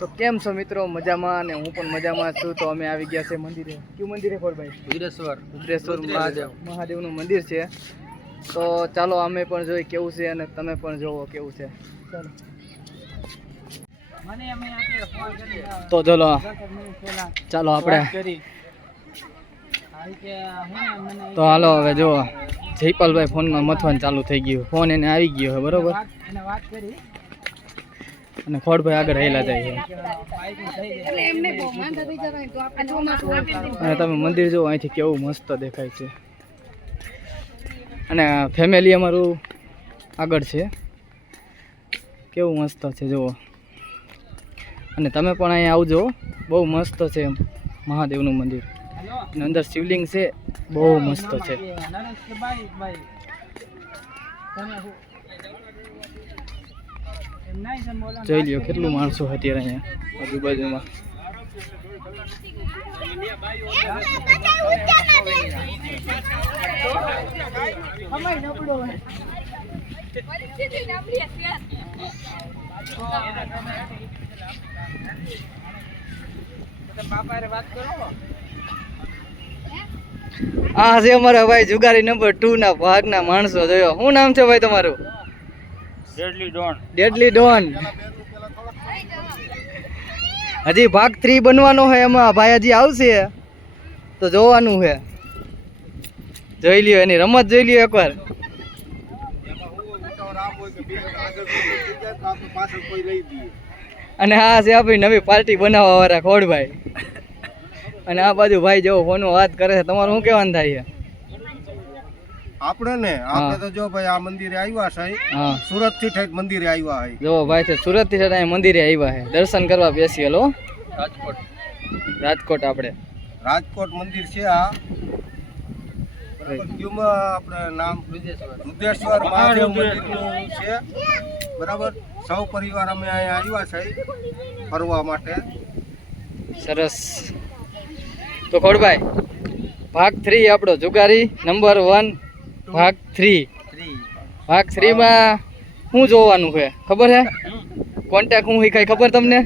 તો કેમ છો મિત્રો? મજામાં અને હું પણ મજામાં છું. તો અમે આવી ગયા છે મંદિરે. કયું મંદિરે ખોરભાઈ વિરેશ્વર ઉદ્રેશ્વર મહાદેવ. મહાદેવનું મંદિર છે. તો ચાલો અમે પણ જોઈ કેવું છે અને તમે પણ જોવો કેવું છે. ચાલો. તો ચલો. ચાલો આપણે. ને તો હાલો હવે જો જયપાલભાઈ ફોનમાં મથવાનું ચાલુ થઈ ગયું. ફોન એને આવી ગયો છે બરોબર? વાત કરી. અને ખોડભાઈ આગળ રહેલા જાય છે. અને તમે મંદિર જુઓ અહીંથી કેવું મસ્ત દેખાય છે. અને ફેમિલી અમારું આગળ છે. કેવું મસ્ત છે જુઓ. અને તમે પણ અહીંયા આવજો બહુ મસ્ત છે મહાદેવનું મંદિર. અને અંદર શિવલિંગ છે બહુ મસ્ત છે નરેશભાઈ ભાઈ તમે શું એમ નહીં તમે બોલો ને જોઈ લ્યો, કેટલું માણસો અત્યારે અહીંયા આજુબાજુમાં. આ છે અમારા ભાઈ જુગારી નંબર ટુ ના ભાગના માણસો જોયો. શું નામ છે ભાઈ તમારું? ડેડલી ડોન હજી ભાગ થ્રી બનવાનો છે એમાં. ભાઈ હજી આવશે. તો જોવાનું છે. જોઈ લ્યો, એની રમત જોઈ લ્યો એકવાર. અને હા છે આપણી નવી પાર્ટી બનાવવા વાળા ખોડભાઈ. અને આ બાજુ ભાઈ જેવો ફોનો વાત કરે છે. તમારું શું કહેવાનું થાય છે? આપણે ને આપણે તો જો ભાઈ આ મંદિરે આવ્યા છે હા. સુરતથી ઠેઠ મંદિરે આવ્યા છે. જો ભાઈ છે સુરતથી મંદિરે આવ્યા છે. દર્શન કરવા બેસી હેલો રાજકોટ રાજકોટ આપણે. રાજકોટ મંદિર છે આ. આપણે નામ રુદ્રેશ્વર. મહાદેવ મંદિરનું છે. બરાબર? સૌ પરિવાર અમે અહીંયા આવ્યા છે ફરવા માટે. સરસ. તો ખોડભાઈ ભાગ થ્રી આપણો. જુગારી નંબર વન. ભાગ થ્રી ભાગ થ્રીમાં શું જોવાનું છે? ખબર છે? કોન્ટેક્ટ હું કઈ ખબર તમને?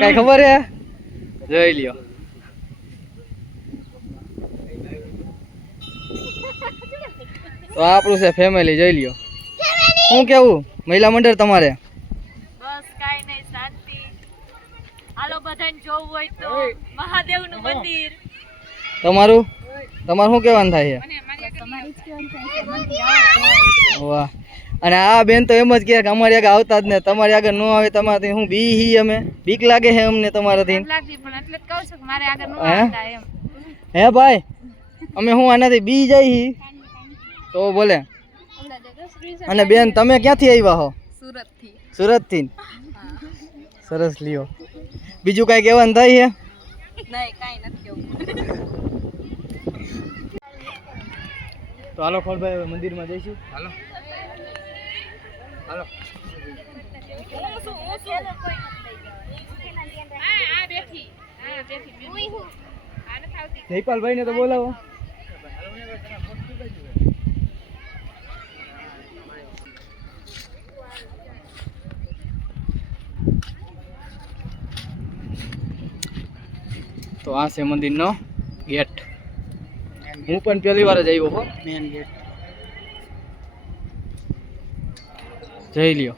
કઈ ખબર છે? જોઈ લ્યો. તો આપણું છે ફેમિલી જોઈ લ્યો. શું કેવું? મહિલા મંડળ તમારે? બસ કાંઈ નહીં શાંતિ. હાલો બધાને જોવું હોય તો મહાદેવનું મંદિર. તમારું? તમારું શું કહેવાનું થાય છે? વાહ. અને આ બેન તો એમ જ કહે કે અમારી આગળ આવતા જ ને તમારી આગળ ન આવે તમારાથી હું બી હી અમે. બીક લાગે છે અમને તમારાથી. લાગી પણ એટલે જ કહું છું કે મારે આગળ ન હે? હે ભાઈ? અમે હું આનાથી બી જાય હી? તો બોલે. અને બેન તમે ક્યાંથી આવ્યા હો? સુરતથી સુરતથી? સરસ લ્યો. બીજું કાંઈ કહેવાનું થાય છે નહીં કાંઈ નથી કેવું તો હાલો ખોલભાઈ હવે મંદિરમાં જઈશું. હાલો. હાલો. જયપાલભાઈ ને તો બોલાવો. તો આ છે મંદિરનો ગેટ. હું પણ પહેલી વાર જ આવ્યો હો. મેન ગેટ જઈ લ્યો.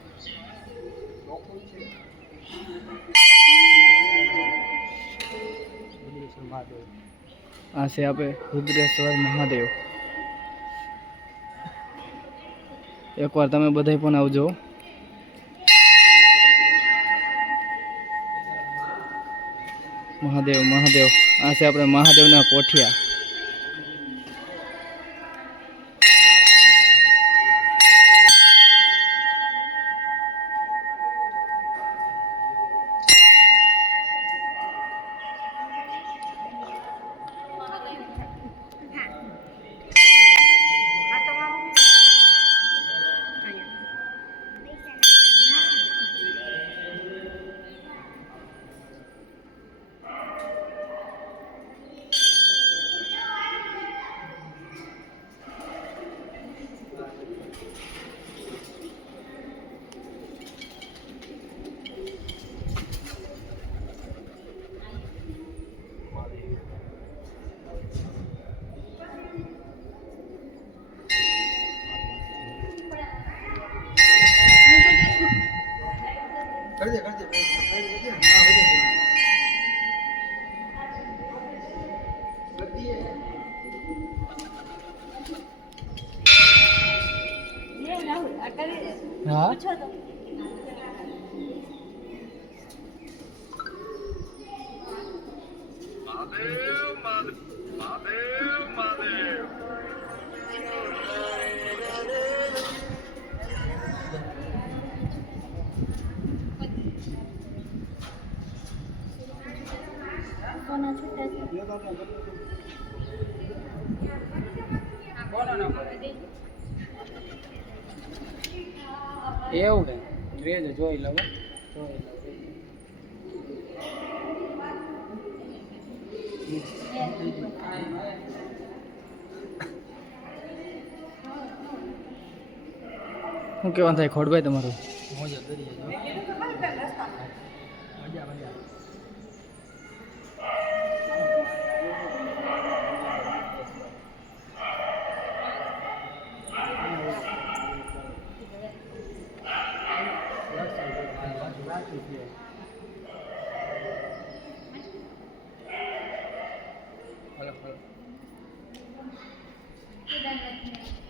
આ છે આપણે રુદ્રેશ્વર મહાદેવ. એકવાર તમે બધા પણ આવજો. મહાદેવ મહાદેવ. આ છે આપણે મહાદેવના પોઠિયા 자. 이거나 초대. એવું ને? રેજ જોઈ લઉં જોઈ શું કહેવાનું થાય? ખોડભાઈ તમારું? મજા મજા. મજા હલો હલો